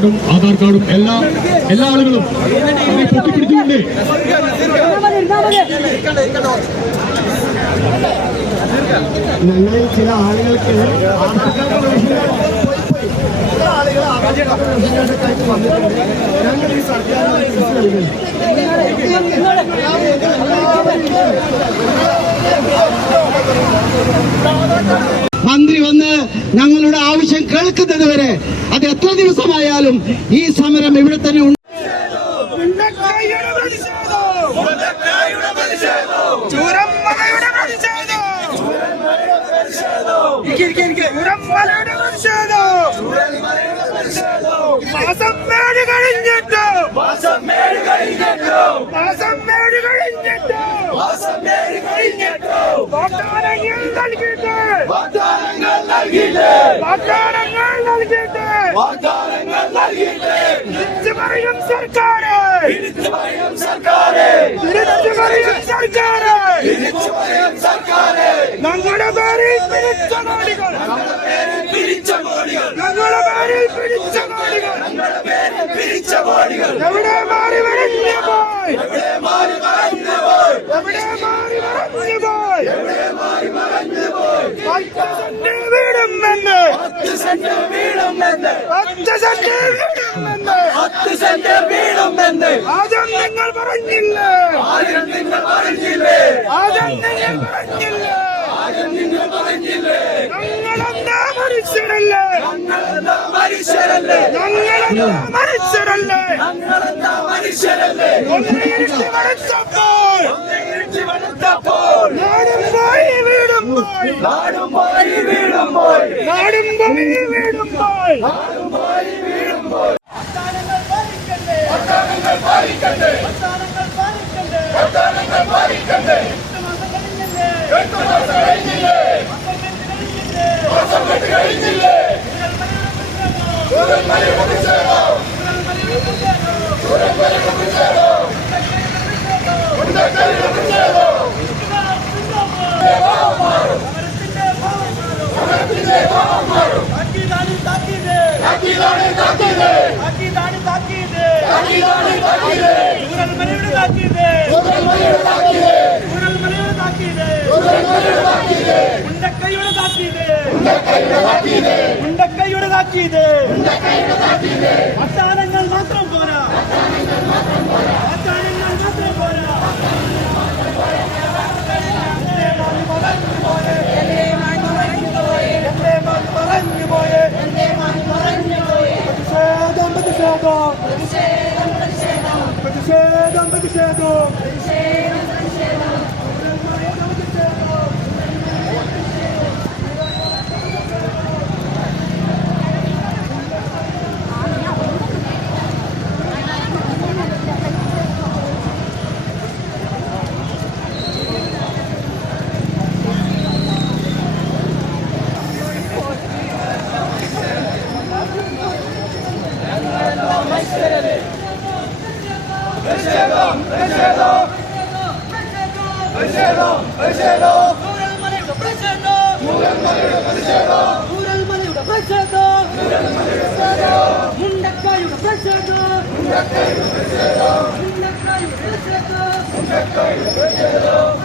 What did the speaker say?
കാർഡും ആധാർ കാർഡും എല്ലാ എല്ലാ ആളുകളും അതിനെ പൊട്ടിപ്പിടിച്ചുകൊണ്ട് ഞങ്ങളിൽ ചില ആളുകൾക്ക് ഞങ്ങൾ ഈ സർക്കാരിനെ മന്ത്രി ഞങ്ങളുടെ ആവശ്യം കേൾക്കുന്നത് വരെ അത് എത്ര ദിവസമായാലും ഈ സമരം ഇവിടെ തന്നെ ഉണ്ട്. മാസം മേട് കഴിഞ്ഞിട്ട് മാസം മേട് കഴിഞ്ഞിട്ട്. മാസം മേട് കഴിഞ്ഞിട്ട് മാസം മേട് കഴിഞ്ഞിട്ട് വാഗ്ദാനങ്ങൾ നൽകിയിട്ട് വാഗ്ദാനങ്ങൾ നൽകിയിട്ട് വാഗ്ദാനങ്ങൾ നൽകിയിട്ട് വാഗ്ദാനങ്ങൾ നൽകിയിട്ട് തിരിച്ചു പറയും സർക്കാര് തിരിച്ചു പറയും സർക്കാര് തിരിച്ചു പറയും സർക്കാര് തിരിച്ചു പറയും സർക്കാര് ഞങ്ങളുടെ പേരിൽ പിരിച്ച കോടികൾ ഞങ്ങളുടെ പേരിൽ പിരിച്ച കോടികൾ ഞങ്ങളുടെ പേരിൽ പിരിച്ച കോടികൾ പിരിച്ച കോടികൾ എവിടെ മാറി വരഞ്ഞ പോയി? എവിടെ മാറി വരഞ്ഞ പോയി? എവിടെ മാറി വരഞ്ഞ പോയി? എവിടെ മാറി വരഞ്ഞ പോയി? പത്ത് സെന്റ് വീടുമെന്ന് പത്ത് സെന്റ് വീടുമെന്ന് പത്ത് സെന്റ് വീടുമെന്ന് പത്ത് സെന്റ് വീടുമെന്ന് ആദ്യം നിങ്ങൾ പറഞ്ഞില്ലേ? ആദ്യം നിങ്ങൾ പറഞ്ഞില്ലേ? ആദ്യം നിങ്ങൾ പറഞ്ഞില്ലേ? ആദ്യം നിങ്ങൾ പറഞ്ഞില്ലേ? ഞങ്ങളെന്താ മനുഷ്യരല്ലേ മനുഷ്യരല്ലേ ഞങ്ങളെന്താ മനുഷ്യരല്ലേ മനുഷ്യരല്ലേ ഒന്നിരിച്ച് വെളുത്തപ്പോൾ നാടും പോയി വീടും പോയി നാടും പോയി വീടും പോയി നാടും പോയി വീടും പോയി നാടും പോയി വീടും താക്കീത് ഉണ്ടക്കൈയുടെ താക്കീത് വാഗ്ദാനങ്ങൾ മാത്രം പോരാ. വാഗ്ദാനങ്ങൾ മാത്രം നിഷേധം നിഷേധം നിഷേധം നിഷേധം മുരൽമലയുടെ പ്രതിഷേധം മുരൽമലയുടെ പ്രതിഷേധം മുരൽമലയുടെ പ്രതിഷേധം മുണ്ടക്കായുടെ പ്രതിഷേധം മുണ്ടക്കായുടെ പ്രതിഷേധം മുണ്ടക്കായുടെ പ്രതിഷേധം മുണ്ടക്കായുടെ പ്രതിഷേധം